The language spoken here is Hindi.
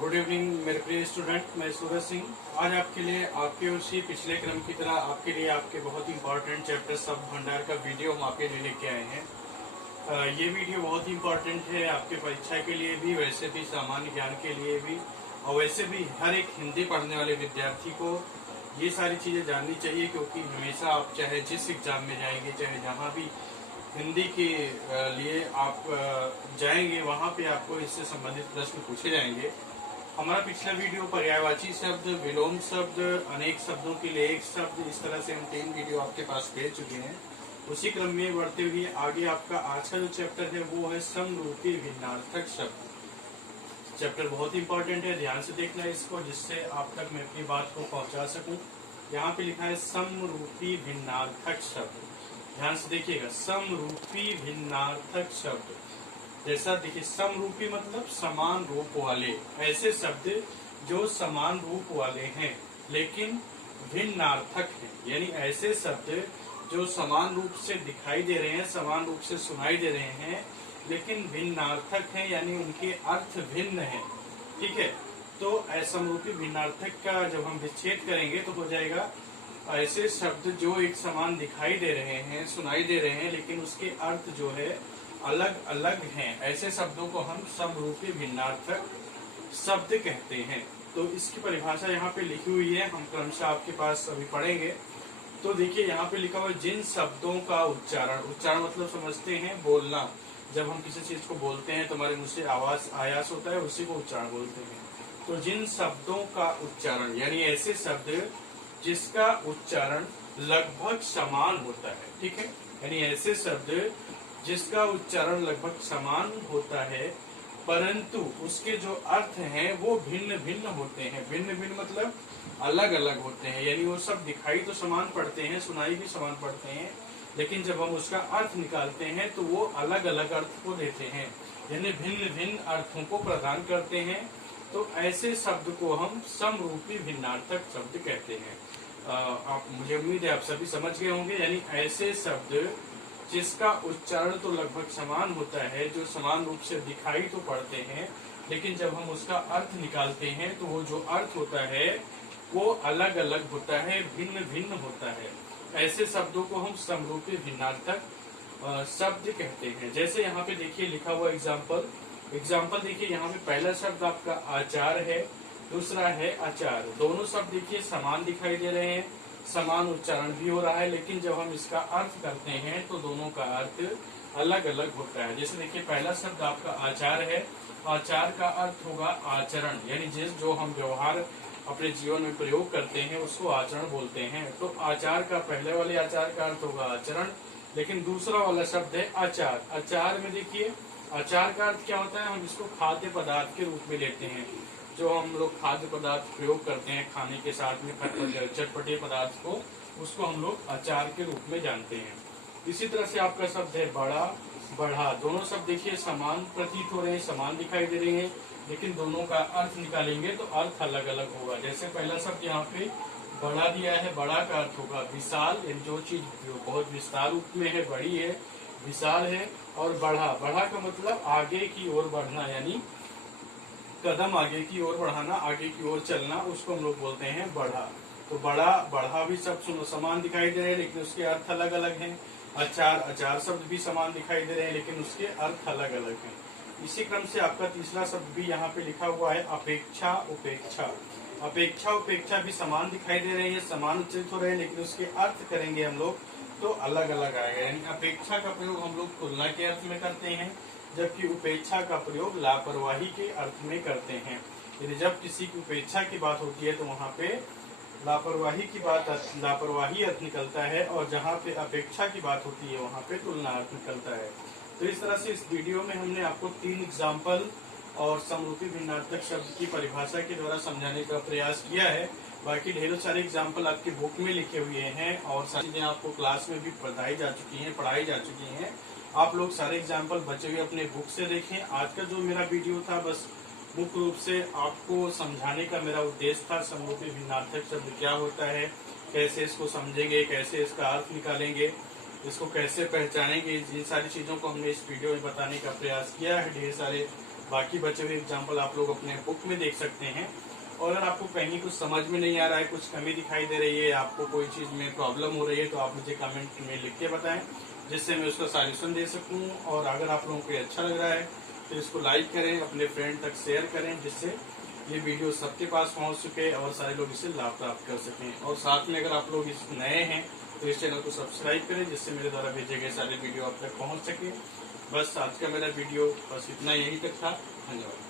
गुड इवनिंग मेरे प्रिय स्टूडेंट, मैं सूरज सिंह आज आपके लिए आपके उसी पिछले क्रम की तरह आपके लिए आपके बहुत ही इंपॉर्टेंट चैप्टर शब्द भंडार का वीडियो हम आपके लिए लेके आए हैं। ये वीडियो बहुत ही इंपॉर्टेंट है आपके परीक्षा के लिए भी, वैसे भी सामान्य ज्ञान के लिए भी, और वैसे भी हर एक हिंदी पढ़ने वाले विद्यार्थी को ये सारी चीजें जाननी चाहिए, क्योंकि हमेशा आप चाहे जिस एग्जाम में जाएंगे, चाहे जहाँ भी हिंदी के लिए आप जाएंगे, वहाँ पे आपको इससे संबंधित प्रश्न पूछे जाएंगे। हमारा पिछला वीडियो पर्यायवाची शब्द, विलोम शब्द, अनेक शब्दों के लिए एक शब्द, इस तरह से हम 3 वीडियो आपके पास भेज चुके हैं। उसी क्रम में बढ़ते हुए आगे आपका आज का जो चैप्टर है वो है समरूपी भिन्नार्थक शब्द। चैप्टर बहुत इंपॉर्टेंट है, ध्यान से देखना इसको, जिससे आप तक मैं अपनी बात को पहुंचा सकूं। यहाँ पे लिखा है समरूपी भिन्नार्थक शब्द, ध्यान से देखिएगा। समरूपी भिन्नार्थक शब्द, जैसा देखिए, समरूपी मतलब समान रूप वाले, ऐसे शब्द जो समान रूप वाले हैं लेकिन भिन्नार्थक हैं, यानी ऐसे शब्द जो समान रूप से दिखाई दे रहे हैं, समान रूप से सुनाई दे रहे हैं, लेकिन भिन्नार्थक हैं, यानी उनके अर्थ भिन्न हैं। ठीक है, तो असमरूपी भिन्नार्थक का जब हम विच्छेद करेंगे तो हो जाएगा ऐसे शब्द जो एक समान दिखाई दे रहे हैं, सुनाई दे रहे हैं, लेकिन उसके अर्थ जो है अलग अलग हैं, ऐसे शब्दों को हम समरूपी भिन्नार्थक शब्द कहते हैं। तो इसकी परिभाषा यहाँ पे लिखी हुई है, हम क्रमशः आपके पास अभी पढ़ेंगे। तो देखिए यहाँ पे लिखा हुआ है, जिन शब्दों का उच्चारण मतलब समझते हैं बोलना। जब हम किसी चीज को बोलते हैं तो हमारे मुंह से आवाज आयास होता है, उसी को उच्चारण बोलते हैं। तो जिन शब्दों का उच्चारण, यानी ऐसे शब्द जिसका उच्चारण लगभग समान होता है। ठीक है, यानी ऐसे शब्द जिसका उच्चारण लगभग समान होता है, परंतु उसके जो अर्थ हैं वो भिन्न भिन्न होते हैं। भिन्न भिन्न मतलब अलग अलग होते हैं, यानी वो सब दिखाई तो समान पड़ते हैं, सुनाई भी समान पड़ते हैं, लेकिन जब हम उसका अर्थ निकालते हैं तो वो अलग अलग अर्थ को देते हैं, यानी भिन्न भिन्न अर्थों को प्रदान करते हैं। तो ऐसे शब्द को हम समरूपी भिन्नार्थक शब्द कहते हैं। आप, मुझे उम्मीद है आप सभी समझ गए होंगे, यानी ऐसे शब्द जिसका उच्चारण तो लगभग समान होता है, जो समान रूप से दिखाई तो पड़ते हैं, लेकिन जब हम उसका अर्थ निकालते हैं तो वो जो अर्थ होता है वो अलग अलग होता है, भिन्न भिन्न होता है। ऐसे शब्दों को हम समरूपी भिन्नार्थक शब्द कहते हैं। जैसे यहाँ पे देखिए लिखा हुआ एग्जाम्पल देखिए, यहाँ पे पहला शब्द आपका आचार है, दूसरा है आचार। दोनों शब्द देखिए समान दिखाई दे रहे हैं, समान उच्चारण भी हो रहा है, लेकिन जब हम इसका अर्थ करते हैं तो दोनों का अर्थ अलग अलग होता है। जैसे देखिए पहला शब्द आपका आचार है, आचार का अर्थ होगा आचरण, यानी जो हम व्यवहार अपने जीवन में प्रयोग करते हैं उसको आचरण बोलते हैं। तो आचार का, पहले वाले आचार का अर्थ होगा आचरण, लेकिन दूसरा वाला शब्द है आचार। आचार में देखिए आचार का अर्थ क्या होता है, हम इसको खाद्य पदार्थ के रूप में लेते हैं। जो हम लोग खाद्य पदार्थ प्रयोग करते हैं खाने के साथ में, चटपटे पदार्थ को, उसको हम लोग अचार के रूप में जानते हैं। इसी तरह से आपका शब्द है बड़ा, बढ़ा। दोनों शब्द देखिए समान प्रतीत हो रहे हैं, समान दिखाई दे रहे हैं, लेकिन दोनों का अर्थ निकालेंगे तो अर्थ अलग अलग होगा। जैसे पहला शब्द यहाँ पे बड़ा दिया है, बड़ा का अर्थ होगा विशाल, यानी जो चीज बहुत विस्तार रूप में है, बड़ी है, विशाल है। और बढ़ा का मतलब आगे की ओर बढ़ना, यानी कदम आगे की ओर बढ़ाना, आगे की ओर चलना, उसको हम लोग बोलते हैं बढ़ा। तो बढ़ा भी सब समान दिखाई दे रहे हैं, लेकिन उसके अर्थ अलग अलग हैं। आचार शब्द भी समान दिखाई दे रहे हैं, लेकिन उसके अर्थ अलग अलग हैं। इसी क्रम से आपका तीसरा शब्द भी यहाँ पे लिखा हुआ है अपेक्षा, उपेक्षा। उपेक्षा भी समान दिखाई दे रहे हैं, समान उच्चारित हो रहे हैं, लेकिन उसके अर्थ करेंगे हम लोग तो अलग अलग आएगा। यानी अपेक्षा का प्रयोग हम लोग तुलना के अर्थ में करते हैं, जबकि उपेक्षा का प्रयोग लापरवाही के अर्थ में करते हैं। यदि जब किसी की उपेक्षा की बात होती है तो वहाँ पे लापरवाही अर्थ निकलता है, और जहाँ पे अपेक्षा की बात होती है वहाँ पे तुलना अर्थ निकलता है। तो इस तरह से इस वीडियो में हमने आपको 3 एग्जाम्पल और समरूपी भिन्नार्थक शब्द की परिभाषा के द्वारा समझाने का प्रयास किया है। बाकी ढेरों सारे एग्जाम्पल आपकी बुक में लिखे हुए हैं, और सारी चीजें आपको क्लास में भी पढ़ाई जा चुकी हैं। आप लोग सारे एग्जाम्पल बचे हुए अपने बुक से देखें। आज का जो मेरा वीडियो था बस मुख्य रूप से आपको समझाने का मेरा उद्देश्य था, समरूपी भिन्नार्थक शब्द क्या होता है, कैसे इसको समझेंगे, कैसे इसका अर्थ निकालेंगे, इसको कैसे पहचानेंगे। इन सारी चीजों को हमने इस वीडियो में बताने का प्रयास किया है। ढेर सारे बाकी बचे हुए एग्जाम्पल आप लोग अपने बुक में देख सकते हैं। और अगर आपको कहीं कुछ समझ में नहीं आ रहा है, कुछ कमी दिखाई दे रही है, आपको कोई चीज़ में प्रॉब्लम हो रही है, तो आप मुझे कमेंट में लिख के बताएं, जिससे मैं उसका सॉल्यूशन दे सकूं। और अगर आप लोगों को ये अच्छा लग रहा है तो इसको लाइक करें, अपने फ्रेंड तक शेयर करें, जिससे ये वीडियो सबके पास पहुंच सके और सारे लोग इससे लाभ प्राप्त कर सकें। और साथ में अगर आप लोग इस नए हैं तो इस चैनल को सब्सक्राइब करें, जिससे मेरे द्वारा भेजे गए सारे वीडियो आप तक पहुंच सके। बस आज का मेरा वीडियो बस इतना, यही तक था। धन्यवाद।